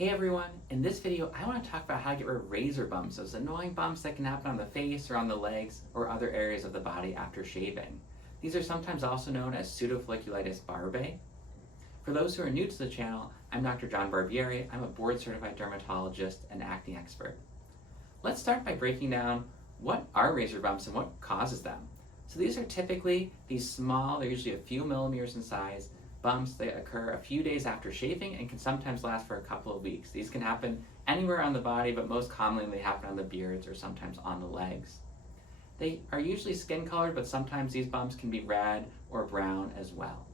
Hey everyone, in this video I want to talk about how to get rid of razor bumps, those annoying bumps that can happen on the face or on the legs or other areas of the body after shaving. These are sometimes also known as pseudofolliculitis barbae. For those who are new to the channel, I'm Dr. John Barbieri. I'm a board certified dermatologist and acne expert. Let's start by breaking down what are razor bumps and what causes them. So these are typically these small, they're usually a few millimeters in size, bumps that occur a few days after shaving and can sometimes last for a couple of weeks. These can happen anywhere on the body, but most commonly they happen on the beards or sometimes on the legs. They are usually skin colored, but sometimes these bumps can be red or brown as well.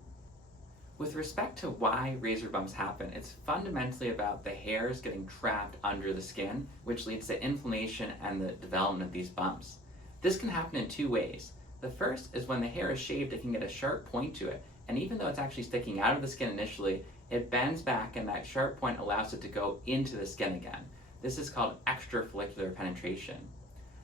With respect to why razor bumps happen, it's fundamentally about the hairs getting trapped under the skin, which leads to inflammation and the development of these bumps. This can happen in two ways. The first is when the hair is shaved, it can get a sharp point to it, and even though it's actually sticking out of the skin initially, it bends back and that sharp point allows it to go into the skin again. This is called extrafollicular penetration.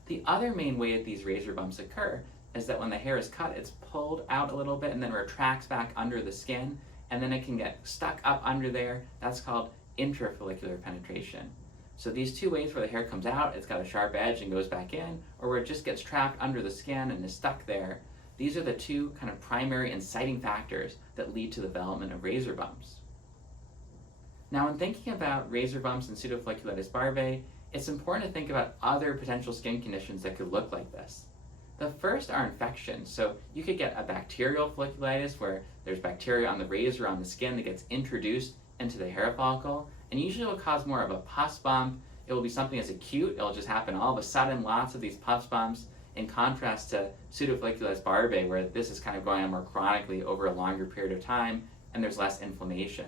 The other main way that these razor bumps occur is that when the hair is cut, it's pulled out a little bit and then retracts back under the skin, and then it can get stuck up under there. That's called intrafollicular penetration. So these two ways where the hair comes out, it's got a sharp edge and goes back in, or where it just gets trapped under the skin and is stuck there, these are the two kind of primary inciting factors that lead to the development of razor bumps. Now, when thinking about razor bumps and pseudofolliculitis barbae, it's important to think about other potential skin conditions that could look like this. The first are infections. So you could get a bacterial folliculitis where there's bacteria on the razor on the skin that gets introduced into the hair follicle, and usually will cause more of a pus bump. It will be something that's acute. It'll just happen all of a sudden, lots of these pus bumps, in contrast to pseudofolliculitis barbae, where this is kind of going on more chronically over a longer period of time and there's less inflammation.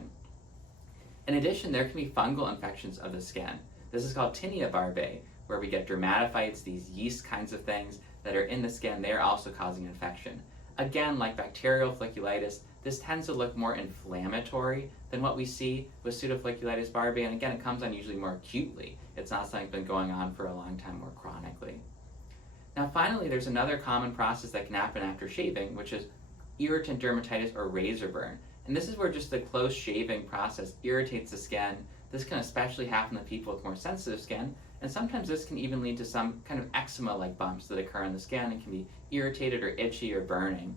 In addition, there can be fungal infections of the skin. This is called tinea barbae, where we get dermatophytes, these yeast kinds of things that are in the skin. They're also causing infection. Again, like bacterial folliculitis, this tends to look more inflammatory than what we see with pseudofolliculitis barbae, and again, it comes on usually more acutely. It's not something that's been going on for a long time more chronically. Now finally, there's another common process that can happen after shaving, which is irritant dermatitis or razor burn. And this is where just the close shaving process irritates the skin. This can especially happen to people with more sensitive skin, and sometimes this can even lead to some kind of eczema-like bumps that occur on the skin and can be irritated or itchy or burning.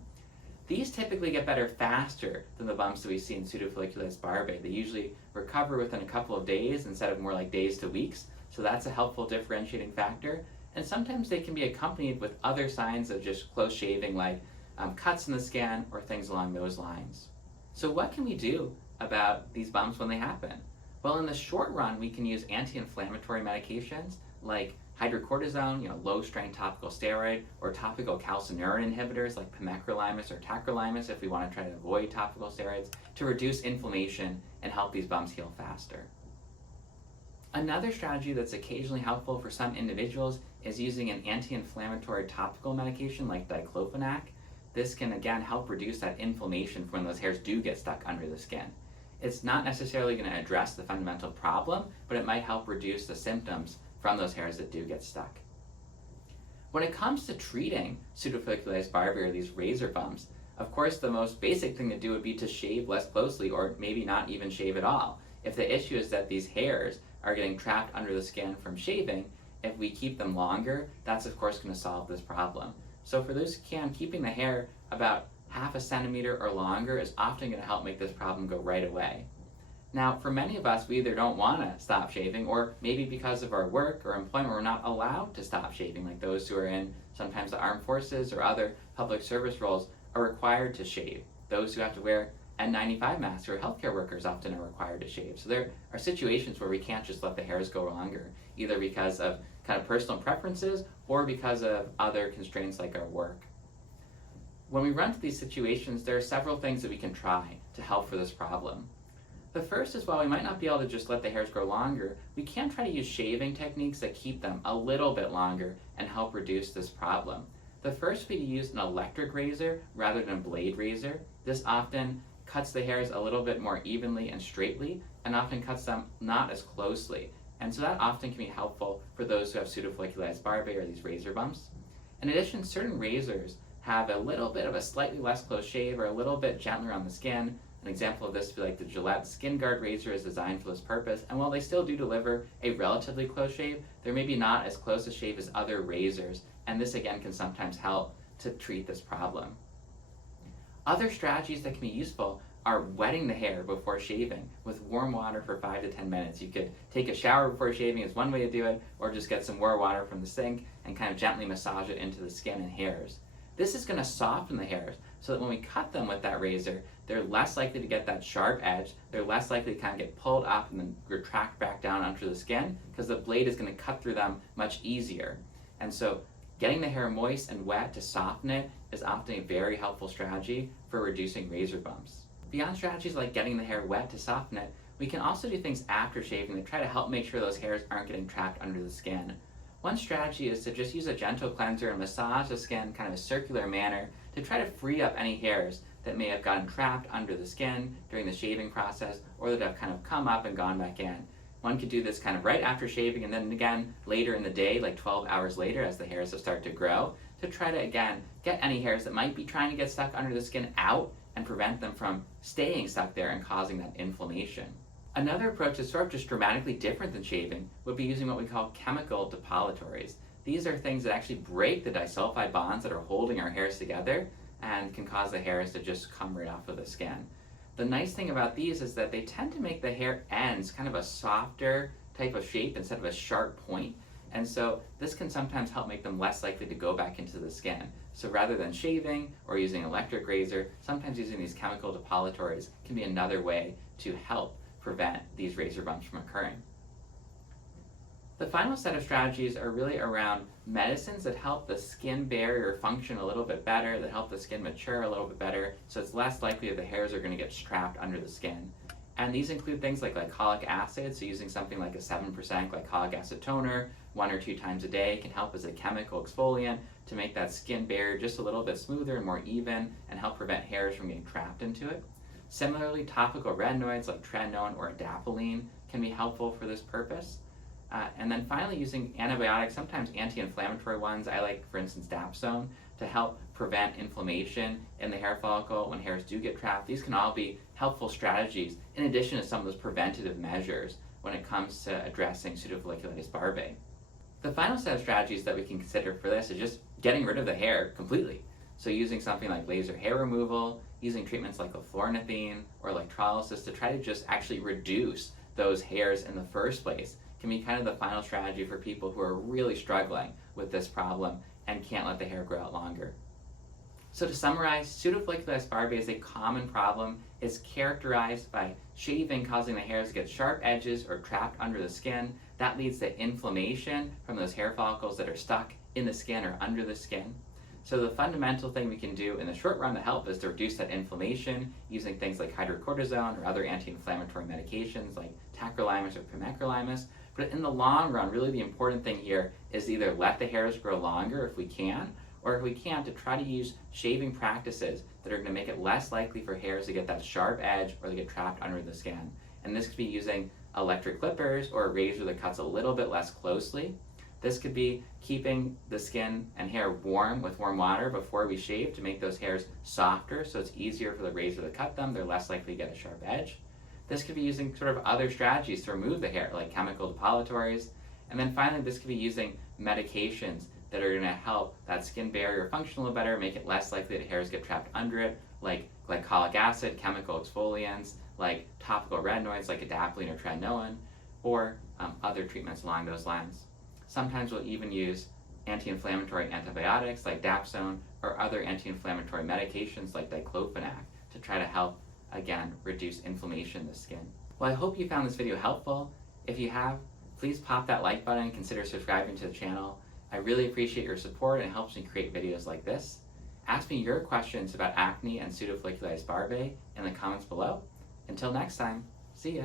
These typically get better faster than the bumps that we see in pseudofolliculitis barbae. They usually recover within a couple of days instead of more like days to weeks, so that's a helpful differentiating factor. And sometimes they can be accompanied with other signs of just close shaving, like cuts in the skin or things along those lines. So what can we do about these bumps when they happen? Well, in the short run, we can use anti-inflammatory medications like hydrocortisone, low-strength topical steroid, or topical calcineurin inhibitors like pimecrolimus or tacrolimus if we want to try to avoid topical steroids, to reduce inflammation and help these bumps heal faster. Another strategy that's occasionally helpful for some individuals is using an anti-inflammatory topical medication like diclofenac. This can again help reduce that inflammation when those hairs do get stuck under the skin. It's not necessarily going to address the fundamental problem, but it might help reduce the symptoms from those hairs that do get stuck. When it comes to treating pseudofolliculitis barbae or these razor bumps, of course the most basic thing to do would be to shave less closely or maybe not even shave at all. If the issue is that these hairs are getting trapped under the skin from shaving, if we keep them longer, that's of course going to solve this problem. So for those who can, keeping the hair about half a centimeter or longer is often going to help make this problem go right away. Now, for many of us, we either don't want to stop shaving, or maybe because of our work or employment, we're not allowed to stop shaving, like those who are in sometimes the armed forces or other public service roles are required to shave. Those who have to wear N95 masks or healthcare workers often are required to shave. So there are situations where we can't just let the hairs go longer, either because of kind of personal preferences or because of other constraints like our work. When we run into these situations, there are several things that we can try to help for this problem. The first is, while we might not be able to just let the hairs grow longer, we can try to use shaving techniques that keep them a little bit longer and help reduce this problem. The first would be to use an electric razor rather than a blade razor. This often cuts the hairs a little bit more evenly and straightly, and often cuts them not as closely. And so that often can be helpful for those who have pseudofolliculitis barbae or these razor bumps. In addition, certain razors have a little bit of a slightly less close shave or a little bit gentler on the skin An example of this would be like the Gillette Skin Guard razor is designed for this purpose, and while they still do deliver a relatively close shave, they're maybe not as close a shave as other razors, and this again can sometimes help to treat this problem. Other strategies that can be useful are wetting the hair before shaving with warm water for 5 to 10 minutes. You could take a shower before shaving is one way to do it, or just get some warm water from the sink and kind of gently massage it into the skin and hairs. This is going to soften the hairs so that when we cut them with that razor, they're less likely to get that sharp edge, they're less likely to kind of get pulled up and then retract back down onto the skin because the blade is going to cut through them much easier. And so getting the hair moist and wet to soften it is often a very helpful strategy for reducing razor bumps. Beyond strategies like getting the hair wet to soften it, we can also do things after shaving to try to help make sure those hairs aren't getting trapped under the skin. One strategy is to just use a gentle cleanser and massage the skin kind of a circular manner to try to free up any hairs that may have gotten trapped under the skin during the shaving process or that have kind of come up and gone back in. One could do this kind of right after shaving and then again later in the day, like 12 hours later as the hairs have started to grow, to try to again get any hairs that might be trying to get stuck under the skin out and prevent them from staying stuck there and causing that inflammation. Another approach that's sort of just dramatically different than shaving would be using what we call chemical depilatories. These are things that actually break the disulfide bonds that are holding our hairs together and can cause the hairs to just come right off of the skin. The nice thing about these is that they tend to make the hair ends kind of a softer type of shape instead of a sharp point. And so this can sometimes help make them less likely to go back into the skin. So rather than shaving or using an electric razor, sometimes using these chemical depilatories can be another way to help prevent these razor bumps from occurring. The final set of strategies are really around medicines that help the skin barrier function a little bit better, that help the skin mature a little bit better, so it's less likely that the hairs are going to get trapped under the skin. And these include things like glycolic acid, so using something like a 7% glycolic acid toner 1 or 2 times a day can help as a chemical exfoliant to make that skin barrier just a little bit smoother and more even and help prevent hairs from getting trapped into it. Similarly, topical retinoids like tretinoin or adapalene can be helpful for this purpose. And then finally, using antibiotics, sometimes anti-inflammatory ones. I like, for instance, dapsone, to help prevent inflammation in the hair follicle when hairs do get trapped. These can all be helpful strategies in addition to some of those preventative measures when it comes to addressing pseudofolliculitis barbae. The final set of strategies that we can consider for this is just getting rid of the hair completely. So using something like laser hair removal, using treatments like fluorinethine or electrolysis to try to just actually reduce those hairs in the first place can be kind of the final strategy for people who are really struggling with this problem and can't let the hair grow out longer. So to summarize, pseudofolliculitis barbae is a common problem. It's characterized by shaving causing the hairs to get sharp edges or trapped under the skin. That leads to inflammation from those hair follicles that are stuck in the skin or under the skin. So the fundamental thing we can do in the short run to help is to reduce that inflammation using things like hydrocortisone or other anti-inflammatory medications like tacrolimus or pimecrolimus. But in the long run, really the important thing here is to either let the hairs grow longer if we can, or if we can't, to try to use shaving practices that are going to make it less likely for hairs to get that sharp edge or to get trapped under the skin. And this could be using electric clippers or a razor that cuts a little bit less closely. This could be keeping the skin and hair warm with warm water before we shave to make those hairs softer so it's easier for the razor to cut them. They're less likely to get a sharp edge. This could be using sort of other strategies to remove the hair, like chemical depilatories. And then finally, this could be using medications that are going to help that skin barrier function a little better, make it less likely that hairs get trapped under it, like glycolic acid, chemical exfoliants, like topical retinoids like adapalene or tretinoin, or other treatments along those lines. Sometimes we'll even use anti-inflammatory antibiotics like dapsone or other anti-inflammatory medications like diclofenac to try to help, again, reduce inflammation in the skin. Well, I hope you found this video helpful. If you have, please pop that like button and consider subscribing to the channel. I really appreciate your support and it helps me create videos like this. Ask me your questions about acne and pseudofolliculitis barbae in the comments below. Until next time, see ya.